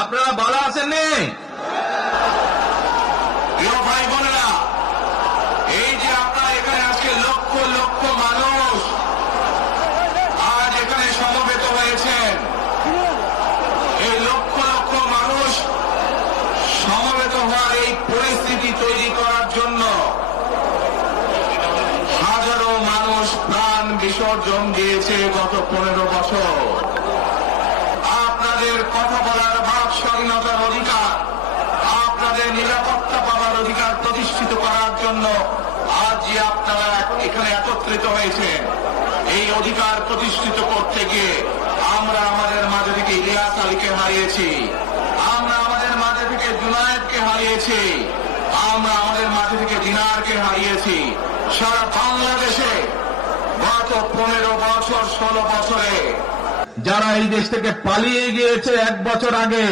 আপনারা ভালো আছেন নি? প্রিয় ভাই বোনেরা, এই যে আপনারা এখানে আজকে লক্ষ লক্ষ মানুষ আজ এখানে সমবেত হয়েছেন, এই লক্ষ লক্ষ মানুষ সমবেত হওয়ার এই পরিস্থিতি তৈরি করার জন্য হাজারো মানুষ প্রাণ বিসর্জন দিয়েছে গত 15 বছর। আপনাদের কথা বলার বাক স্বাধীনতার অধিকার, আপনাদের নিরাপত্তা পাওয়ার অধিকার প্রতিষ্ঠিত করার জন্য আজ যে আপনারা এখানে একত্রিত হয়েছেন, এই অধিকার প্রতিষ্ঠিত করতে গিয়ে আমরা আমাদের মাঝে থেকে ইলিয়াস আলীকে হারিয়েছি, আমরা আমাদের মাঝে থেকে জুনায়েদকে হারিয়েছি, আমরা আমাদের মাঝে থেকে দিনারকে হারিয়েছি। সারা বাংলাদেশে গত 15 বছর 16 বছরে যারা এই দেশ থেকে পালিয়ে গিয়েছে 1 বছর আগে,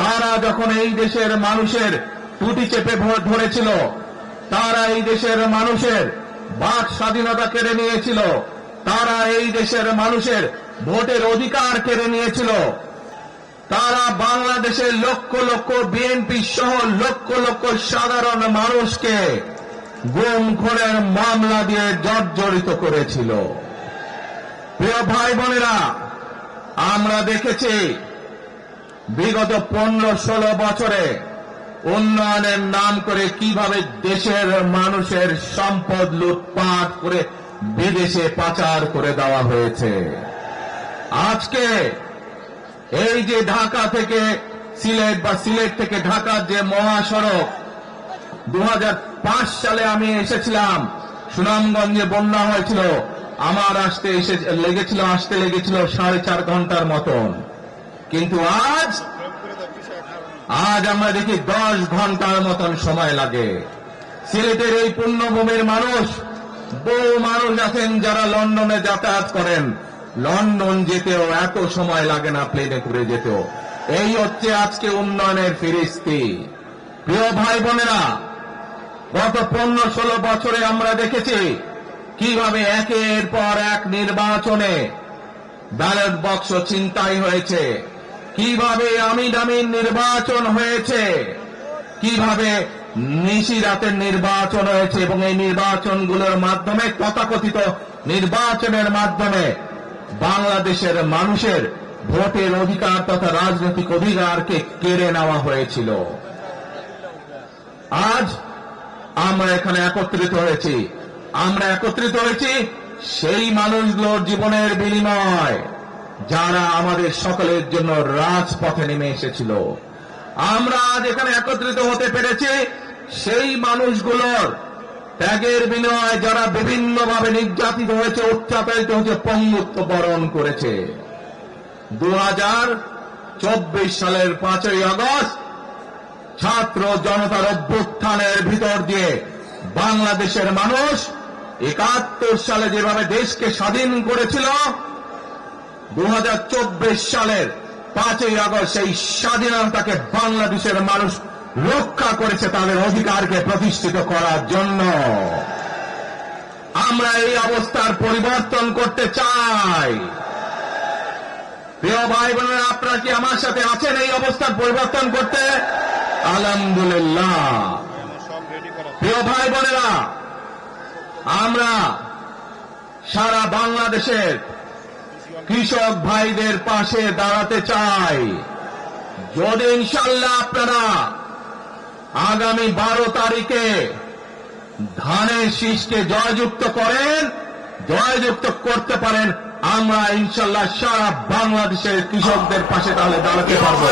তারা যখন এই দেশের মানুষের টুটি চেপে ধরেছিল, তারা এই দেশের মানুষের বাক স্বাধীনতা কেড়ে নিয়েছিল, তারা এই দেশের মানুষের ভোটের অধিকার কেড়ে নিয়েছিল, তারা বাংলাদেশের লক্ষ লক্ষ বিএনপি সহ লক্ষ লক্ষ সাধারণ মানুষকে গুম খুনের মামলা দিয়ে জর্জরিত করেছিল। প্রিয় ভাই বোনেরা, আমরা দেখেছি বিগত 15-16 বছরে উন্নয়নের নাম করে কিভাবে দেশের মানুষের সম্পদ লুটপাট করে বিদেশে পাচার করে দেওয়া হয়েছে। আজকে এই যে ঢাকা থেকে সিলেট বা সিলেট থেকে ঢাকার যে মহাসড়ক, 2005 সালে আমি এসেছিলাম, সুনামগঞ্জে বন্যা হয়েছিল, আমার আসতে লেগেছিল 4.5 ঘন্টার মতন, কিন্তু আজ আমরা দেখি 10 ঘন্টার মতন সময় লাগে। সিলেটের এই পুণ্যভূমির মানুষ, বহু মানুষ আছেন যারা লন্ডনে যাতায়াত করেন, লন্ডন যেতেও এত সময় লাগে না প্লেনে করে যেতেও। এই হচ্ছে আজকে উন্নয়নের ফিরিস্তি। প্রিয় ভাই বোনেরা, গত 15-16 বছরে আমরা দেখেছি কিভাবে একের পর এক নির্বাচনে ব্যালট বাক্স ছিনতাই হয়েছে, কিভাবে আমিন নির্বাচন হয়েছে, কিভাবে নিশি রাতের নির্বাচন হয়েছে, এবং এই নির্বাচনগুলোর মাধ্যমে, তথাকথিত নির্বাচনের মাধ্যমে বাংলাদেশের মানুষের ভোটের অধিকার তথা রাজনৈতিক অধিকারকে কেড়ে নেওয়া হয়েছিল। আজ আমরা এখানে একত্রিত হয়েছি, সেই মানুষগুলোর জীবনের বিনিময় যারা আমাদের সকলের জন্য রাজপথে নেমে এসেছিল। আমরা আজ এখানে একত্রিত হতে পেরেছি সেই মানুষগুলোর ত্যাগের বিনিময়ে যারা বিভিন্নভাবে নির্যাতিত হয়েছে, অত্যাচারিত হয়েছে, পঙ্গুত্ব বরণ করেছে। 2024 সালের 5ই আগস্ট ছাত্র জনতার অভ্যুত্থানের ভিতর দিয়ে বাংলাদেশের মানুষ 71 সালে যেভাবে দেশকে স্বাধীন করেছিল, 2024 সালের 5ই আগস্ট সেই স্বাধীনতাকে বাংলাদেশের মানুষ রক্ষা করেছে তাদের অধিকারকে প্রতিষ্ঠিত করার জন্য। আমরা এই অবস্থার পরিবর্তন করতে চাই। প্রিয় ভাই বোনেরা, আপনারা কি আমার সাথে আছেন এই অবস্থার পরিবর্তন করতে? আলহামদুলিল্লাহ। প্রিয় ভাই বোনেরা, আমরা সারা বাংলাদেশের কৃষক ভাইদের পাশে দাঁড়াতে চাই। যদি ইনশাআল্লাহ আপনারা আগামী 12 তারিখে ধানের শীষকে জয়যুক্ত করতে পারেন, আমরা ইনশাআল্লাহ সারা বাংলাদেশের কৃষকদের পাশে তাহলে দাঁড়াতে পারবো।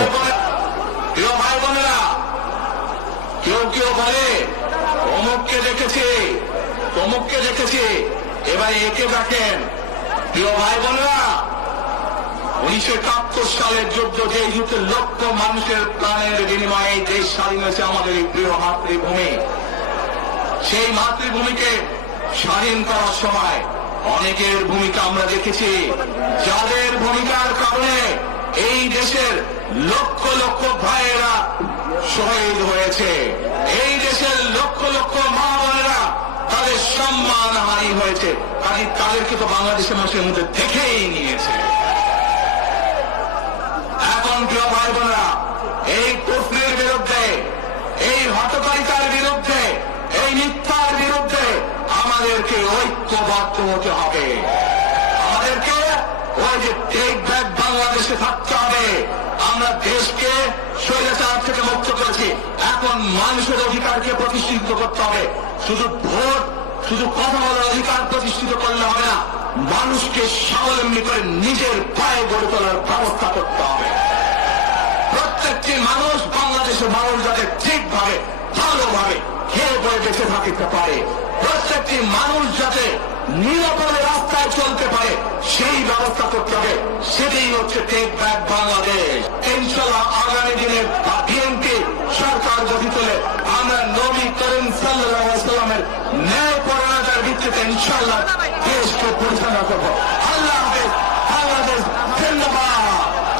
প্রিয় ভাই বোনেরা, কেউ কেউ বলে অমুককে দেখেছি, তমুককে দেখেছি, এবার একে দেখেন। প্রিয় ভাই বোনেরা, 1971 সালের যুদ্ধ, যে যুদ্ধে লক্ষ মানুষের প্রাণের বিনিময়ে দেশ স্বাধীন হয়েছে, আমাদের এই প্রিয় মাতৃভূমি, সেই মাতৃভূমিকে স্বাধীন করার সময় অনেকের ভূমিকা আমরা দেখেছি, যাদের ভূমিকার কারণে এই দেশের লক্ষ লক্ষ ভাইয়েরা শহীদ হয়েছে, এই দেশের লক্ষ লক্ষ মা বোনেরা তাদের সম্মানহানি হয়েছে, তাদেরকে তো বাংলাদেশের মানুষের মধ্যে দেখেই নিয়েছে। এখন প্রিয় ভাই বোনেরা, এই কুফরির বিরুদ্ধে, এই হঠকারিতার বিরুদ্ধে, এই মিথ্যার বিরুদ্ধে আমাদেরকে ঐক্যবদ্ধ হতে হবে। আমাদেরকে ওই যে টেক ব্যাক বাংলাদেশে থাকতে হবে। আমরা দেশকে স্বৈরাচার থেকে মুক্ত করেছি, এখন মানুষের অধিকারকে প্রতিষ্ঠিত করতে হবে। শুধু ভোট, শুধু কথা বলার অধিকার প্রতিষ্ঠিত করলে হবে না, মানুষকে স্বাবলম্বী করে নিজের পায়ে গড়ে তোলার ব্যবস্থা করতে হবে। প্রত্যেকটি মানুষ, বাংলাদেশের মানুষ যাতে ঠিকভাবে ভালোভাবে খেয়ে পড়ে বেঁচে থাকতে পারে, প্রত্যেকটি মানুষ যাতে নিরাপদে রাস্তায় চলতে পারে, সেই ব্যবস্থা করতে হবে। সেটাই হচ্ছে টেক ব্যাক বাংলাদেশ। ইনশাল্লাহ আগামী দিনে বিএনপি সরকার গঠিত হলে আমরা নবী করিম সাল্লাল্লাহু আলাইহি ওয়াসাল্লামের ন্যায় পরায়ণতার ভিত্তিতে ইনশাল্লাহ দেশকে পরিচালনা করবো।